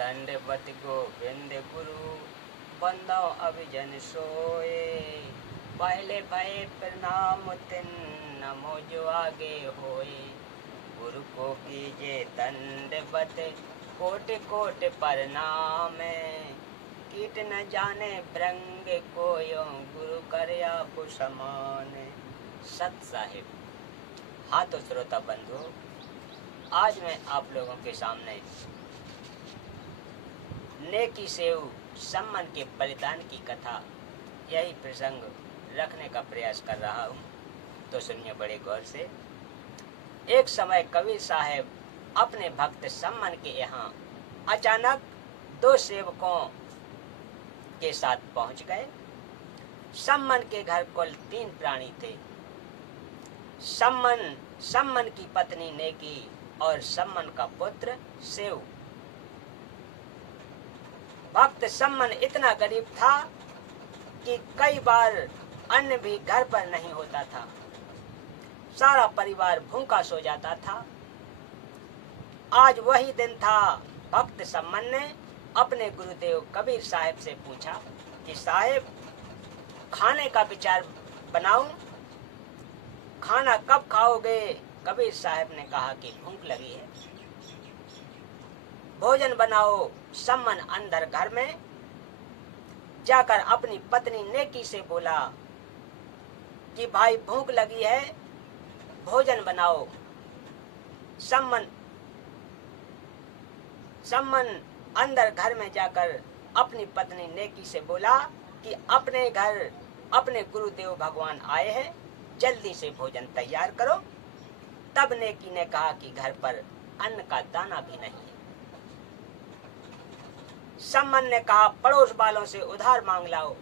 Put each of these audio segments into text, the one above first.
दंडवत गोविंद गुरु बंदो अभिजन सोए। पहले भय प्रणाम तिन नमो जो आगे होए। गुरु को कीजे दंडवत कोटि कोटि प्रणाम। कीट न जाने भृंग कोयो गुरु करया समान। सत साहिब। हाँ तो श्रोता बंधु, आज मैं आप लोगों के सामने नेकी सेव सम्मान के बलिदान की कथा, यही प्रसंग रखने का प्रयास कर रहा हूँ। तो सुनिए बड़े गौर से। एक समय कबीर साहब अपने भक्त सम्मान के यहाँ अचानक दो सेवकों के साथ पहुँच गए। सम्मान के घर कुल 3 प्राणी थे। सम्मान की पत्नी नेकी और सम्मान का पुत्र सेव। भक्त सम्मान इतना गरीब था कि कई बार अन्न भी घर पर नहीं होता था। सारा परिवार भूखा सो जाता था। आज वही दिन था। भक्त सम्मान ने अपने गुरुदेव कबीर साहब से पूछा कि साहब, खाने का विचार बनाऊं, खाना कब खाओगे? कबीर साहब ने कहा कि भूख लगी है, भोजन बनाओ। सम्मान अंदर घर में जाकर अपनी पत्नी नेकी से बोला कि भाई भूख लगी है, भोजन बनाओ। सम्मान अंदर घर में जाकर अपनी पत्नी नेकी से बोला कि अपने घर अपने गुरुदेव भगवान आए हैं, जल्दी से भोजन तैयार करो। तब नेकी ने कहा कि घर पर अन्न का दाना भी नहीं है। सम्मान ने कहा पड़ोस वालों से उधार मांग लाओ।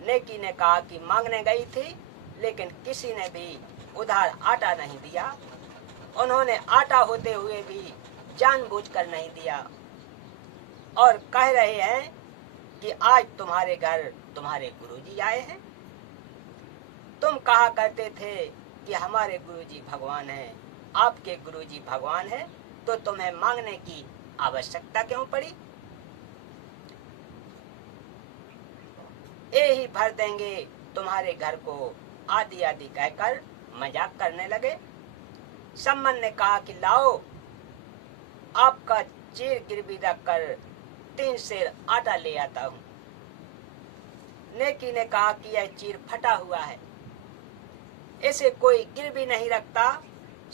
नेकी ने कहा कि मांगने गई थी, लेकिन किसी ने भी उधार आटा नहीं दिया। उन्होंने आटा होते हुए भी जानबूझकर नहीं दिया और कह रहे हैं कि आज तुम्हारे घर तुम्हारे गुरुजी आए हैं। तुम कहा करते थे कि हमारे गुरुजी भगवान हैं, आपके गुरुजी भगवान हैं, तो तुम्हें मांगने की आवश्यकता क्यों पड़ी? ये ही भर देंगे तुम्हारे घर को, आदि आदि कहकर मजाक करने लगे। सम्मान ने कहा कि लाओ, आपका चीर गिरवी रखकर 3 सेर आटा ले आता हूँ। नेकी ने कहा कि यह चीर फटा हुआ है, इसे कोई गिरवी नहीं रखता।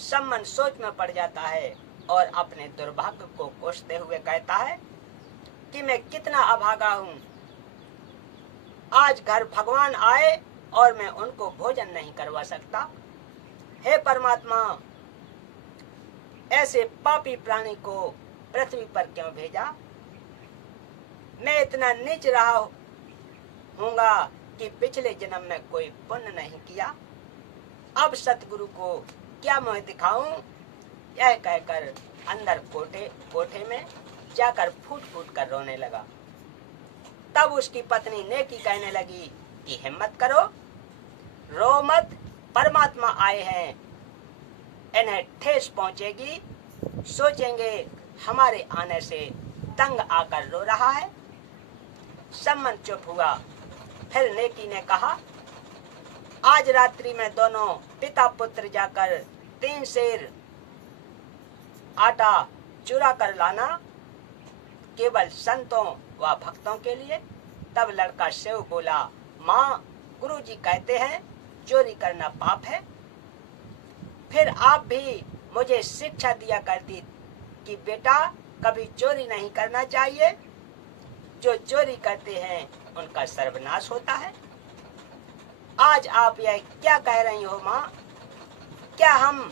सम्मान सोच में पड़ जाता है और अपने दुर्भाग्य को कोसते हुए कहता है कि मैं कितना अभागा हूँ। आज घर भगवान आए और मैं उनको भोजन नहीं करवा सकता। हे परमात्मा, ऐसे पापी प्राणी को पृथ्वी पर क्यों भेजा? मैं इतना नीच रहा हूँगा कि पिछले जन्म में कोई पुण्य नहीं किया। अब सतगुरु को क्या मुँह दिखाऊं? यह कहकर अंदर कोठे में जाकर फूट फूट कर रोने लगा। तब उसकी पत्नी नेकी कहने लगी कि हिम्मत करो, रो मत, परमात्मा आए हैं, इन्हें ठेस पहुंचेगी, सोचेंगे हमारे आने से तंग आकर रो रहा है। सम्मान चुप हुआ। फिर नेकी ने कहा, आज रात्रि में दोनों पिता पुत्र जाकर 3 सेर आटा चुरा कर लाना, केवल संतों व भक्तों के लिए। तब लड़का शिव बोला, माँ, गुरुजी कहते हैं चोरी करना पाप है। फिर आप भी मुझे शिक्षा दिया करती कि बेटा, कभी चोरी नहीं करना चाहिए। जो चोरी करते हैं उनका सर्वनाश होता है। आज आप यह क्या कह रही हो माँ? क्या हम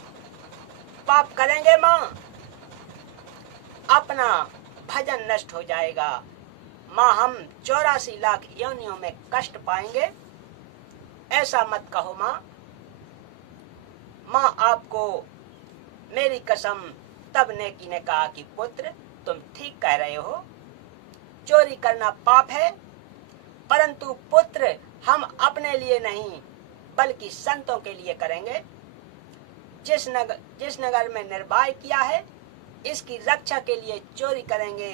पाप करेंगे माँ? अपना भजन नष्ट हो जाएगा माँ, हम 84 लाख योनियों में कष्ट पाएंगे। ऐसा मत कहो माँ। माँ, आपको मेरी कसम। तब नेकी ने कहा कि पुत्र, तुम ठीक कह रहे हो, चोरी करना पाप है, परंतु पुत्र हम अपने लिए नहीं बल्कि संतों के लिए करेंगे। जिस नगर में निर्वाह किया है इसकी रक्षा के लिए चोरी करेंगे।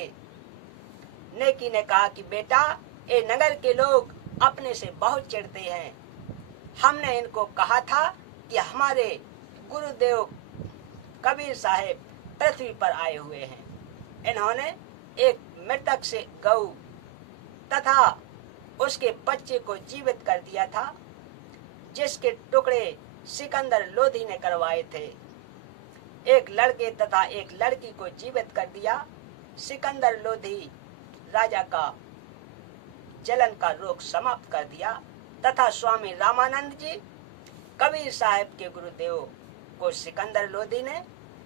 नेकी ने कहा कि बेटा, ये नगर के लोग अपने से बहुत चिढ़ते हैं। हमने इनको कहा था कि हमारे गुरुदेव कबीर साहेब पृथ्वी पर आए हुए हैं। इन्होंने एक मृतक से गऊ तथा उसके बच्चे को जीवित कर दिया था, जिसके टुकड़े सिकंदर लोधी ने करवाए थे। एक लड़के तथा एक लड़की को जीवित कर दिया। सिकंदर लोधी राजा का जलन का रोग समाप्त कर दिया तथा स्वामी रामानंद जी कबीर साहब के गुरुदेव को सिकंदर लोधी ने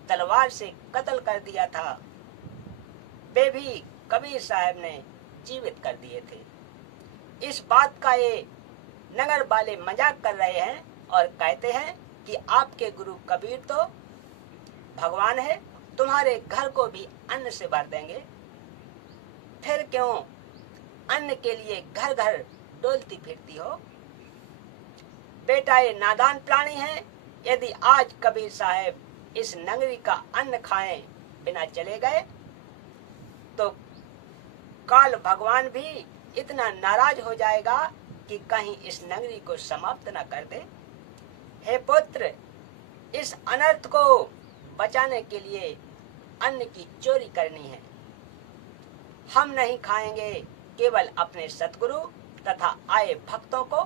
तलवार से कत्ल कर दिया था। वे भी कबीर साहब ने जीवित कर दिए थे। इस बात का ये नगर वाले मजाक कर रहे हैं और कहते हैं कि आपके गुरु कबीर तो भगवान है, तुम्हारे घर को भी अन्न से भर देंगे। फिर क्यों अन्न के लिए घर घर डोलती फिरती हो? बेटा, ये नादान प्राणी है। यदि आज कबीर साहब इस नगरी का अन्न खाएं बिना चले गए तो काल भगवान भी इतना नाराज हो जाएगा कि कहीं इस नगरी को समाप्त न कर दे। हे पुत्र, इस अनर्थ को बचाने के लिए अन्न की चोरी करनी है। हम नहीं खाएंगे, केवल अपने सतगुरु तथा आए भक्तों को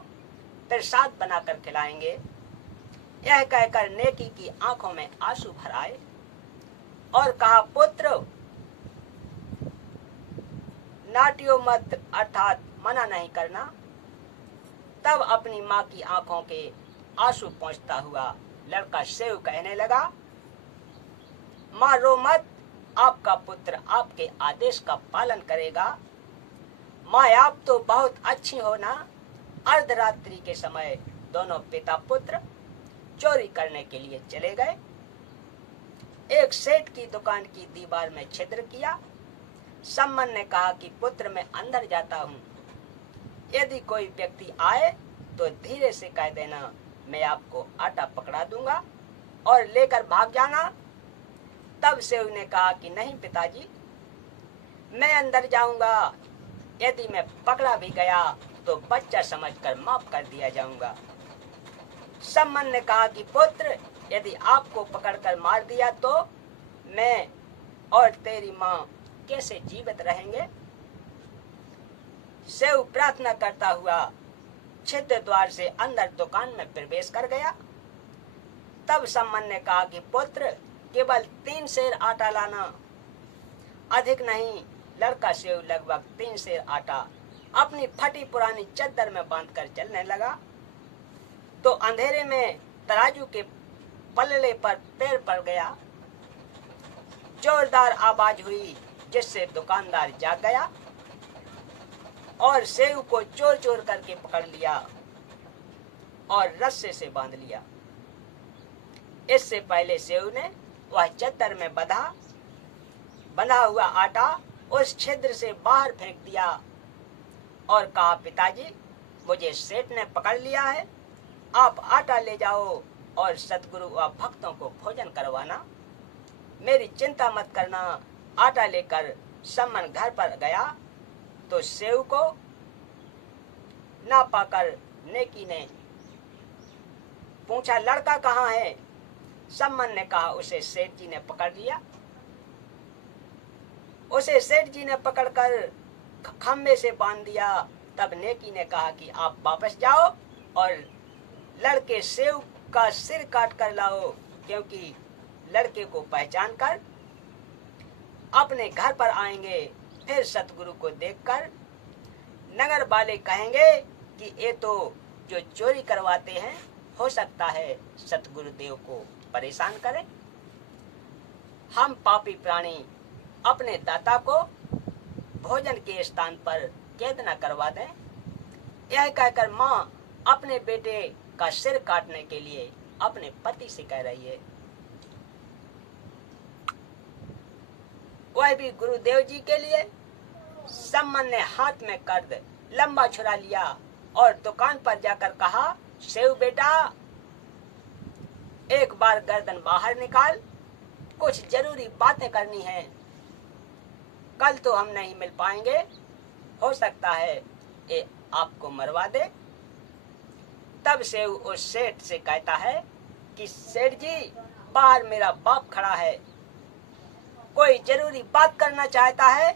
प्रसाद बनाकर खिलाएंगे। यह कहकर नेकी की आंखों में आंसू भर आए और कहा, पुत्र, नाट्यो मत, अर्थात मना नहीं करना। तब अपनी माँ की आंखों के आंसू पोंछता हुआ लड़का सेव कहने लगा, माँ रो मत, आपका पुत्र आपके आदेश का पालन करेगा। माँ, आप तो बहुत अच्छी हो ना। अर्धरात्रि के समय दोनों पिता पुत्र चोरी करने के लिए चले गए। एक सेठ की दुकान की दीवार में छिद्र किया। सम्मन ने कहा कि पुत्र, मैं अंदर जाता हूँ। यदि कोई व्यक्ति आए तो धीरे से कह देना, मैं आपको आटा पकड़ा दूंगा और लेकर भाग जाना। तब सेव ने कहा कि नहीं पिताजी, मैं अंदर जाऊंगा। यदि मैं पकड़ा भी गया तो बच्चा समझकर माफ कर दिया जाऊंगा। सम्मन ने कहा कि पुत्र, यदि आपको पकड़कर मार दिया तो मैं और तेरी माँ कैसे जीवित रहेंगे? सेव प्रार्थना करता हुआ छिद्र द्वार से अंदर दुकान में प्रवेश कर गया। तब सम्मन ने कहा कि पुत्र, केवल 3 सेर आटा लाना, अधिक नहीं। लड़का सेव लगभग 3 सेर आटा अपनी फटी पुरानी चद्दर में बांधकर चलने लगा तो अंधेरे में तराजू के पल्ले पर पैर पड़ गया। जोरदार आवाज हुई जिससे दुकानदार जाग गया और सेव को चोर चोर करके पकड़ लिया और रस्से से बांध लिया। इससे पहले सेव ने वह चद्दर में बंधा हुआ आटा उस छिद्र से बाहर फेंक दिया और कहा, पिताजी, मुझे सेठ ने पकड़ लिया है। आप आटा ले जाओ और सतगुरु व भक्तों को भोजन करवाना। मेरी चिंता मत करना। आटा लेकर सम्मन घर पर गया तो सेव को ना पाकर नेकी ने पूछा, लड़का कहाँ है? सम्मन ने कहा, उसे सेठ जी ने पकड़ लिया। उसे सेठ जी ने पकड़कर खम्भे से बांध दिया। तब नेकी ने कहा कि आप वापस जाओ और लड़के सेव का सिर काट कर लाओ, क्योंकि लड़के को पहचान कर अपने घर पर आएंगे। फिर सतगुरु को देखकर नगर वाले कहेंगे कि ये तो जो चोरी करवाते हैं, हो सकता है सतगुरुदेव को परेशान करें। हम पापी प्राणी अपने दाता को भोजन के स्थान पर कैद न करवा दें। यह कहकर माँ अपने बेटे का सिर काटने के लिए अपने पति से कह रही है। वह भी गुरुदेव जी के लिए। सम्मन ने हाथ में कर्द लंबा छुरा लिया और दुकान पर जाकर कहा, सेव बेटा, एक बार गर्दन बाहर निकाल। कुछ जरूरी बातें करनी है। कल तो हम नहीं मिल पाएंगे, हो सकता है ये आपको मरवा दे। तब से उस सेठ से कहता है कि सेठ जी, बाहर मेरा बाप खड़ा है, कोई जरूरी बात करना चाहता है,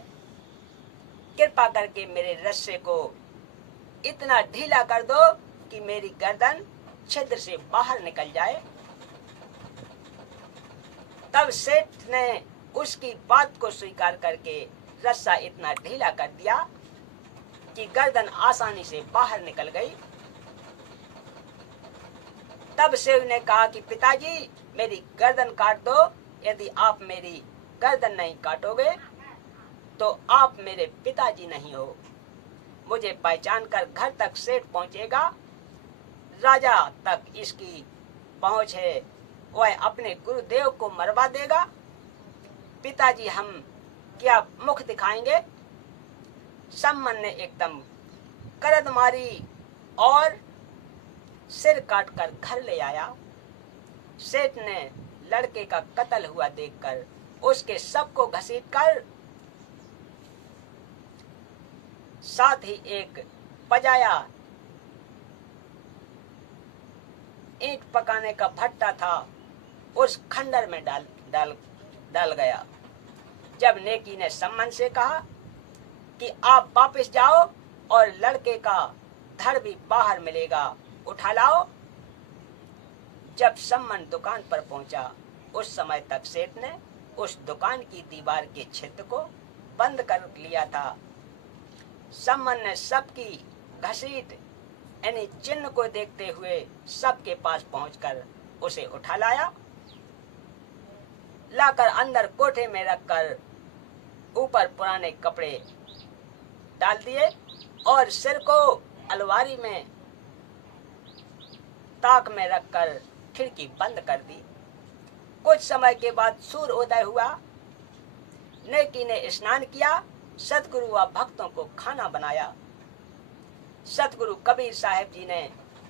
कृपा करके मेरे रस्से को इतना ढीला कर दो कि मेरी गर्दन छिद्र से बाहर निकल जाए। तब सेठ ने उसकी बात को स्वीकार करके रस्सा इतना ढीला कर दिया कि गर्दन आसानी से बाहर निकल गई। तब सेठ ने कहा कि पिताजी, मेरी गर्दन काट दो। यदि आप मेरी गर्दन नहीं काटोगे तो आप मेरे पिताजी नहीं हो। मुझे पहचान कर घर तक सेठ पहुंचेगा, राजा तक इसकी पहुंच है, वह अपने गुरुदेव को मरवा देगा। पिताजी, हम क्या मुख दिखाएंगे? सम्मन ने एकदम करद मारी और सिर काटकर घर ले आया। सेठ ने लड़के का कत्ल हुआ देखकर उसके शव को घसीटकर साथ ही एक पजाया ईंट पकाने का भट्टा था, उस खंडर में डाल गया। जब नेकी ने सम्मन से कहा कि आप वापस जाओ और लड़के का धड़ भी बाहर मिलेगा, उठा लाओ। जब सम्मन दुकान पर पहुंचा, उस समय तक सेठ ने उस दुकान की दीवार के छिद्र को बंद कर लिया था। सम्मन ने सबकी घसीट यानी चिन्ह को देखते हुए सबके पास पहुंचकर उसे उठा लाया। लाकर अंदर कोठे में रखकर ऊपर पुराने कपड़े डाल दिए और सिर को अलमारी में ताक में रखकर खिड़की बंद कर दी। कुछ समय के बाद सूर्य उदय हुआ। नेकी ने स्नान किया, सतगुरु व भक्तों को खाना बनाया। सतगुरु कबीर साहब जी ने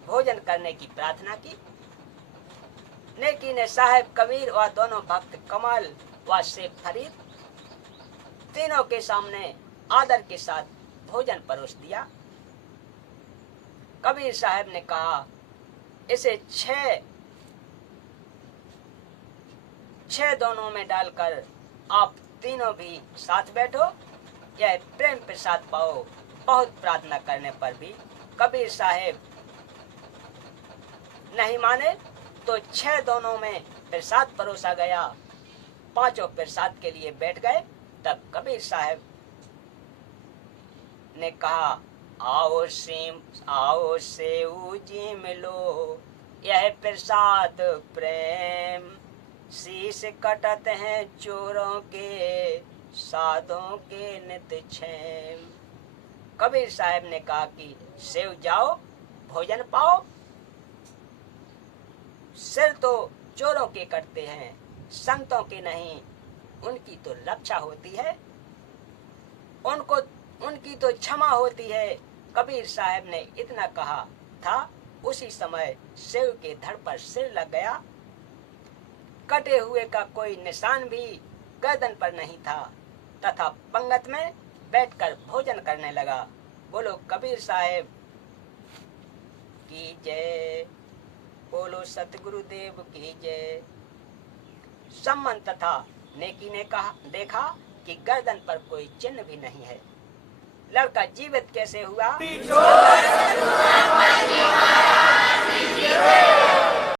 भोजन करने की प्रार्थना की। नेकी ने साहब कबीर व दोनों भक्त कमाल व शेख फरीद तीनों के सामने आदर के साथ भोजन परोस दिया। कबीर साहब ने कहा, इसे छह दोनों में डालकर आप तीनों भी साथ बैठो, यह प्रेम प्रसाद पाओ। बहुत प्रार्थना करने पर भी कबीर साहब नहीं माने तो 6 दोनों में प्रसाद परोसा गया। पांचों प्रसाद के लिए बैठ गए। तब कबीर साहब ने कहा, आओ सेऊ जी मिलो, यह प्रसाद प्रेम, शीश कटत हैं चोरों के, साधों के नित क्षेम। कबीर साहब ने कहा कि सेव जाओ, भोजन पाओ। सिर तो चोरों के कटते हैं, संतों के नहीं, उनकी तो रक्षा होती है, उनकी तो क्षमा होती है। कबीर साहब ने इतना कहा था, उसी समय सेव के धड़ पर सिर लग गया। कटे हुए का कोई निशान भी गर्दन पर नहीं था तथा पंगत में बैठकर भोजन करने लगा। बोलो कबीर साहब की जय, बोलो सतगुरुदेव की जय। सम्मन तथा नेकी ने देखा कि गर्दन पर कोई चिन्ह भी नहीं है। लड़का जीवित कैसे हुआ?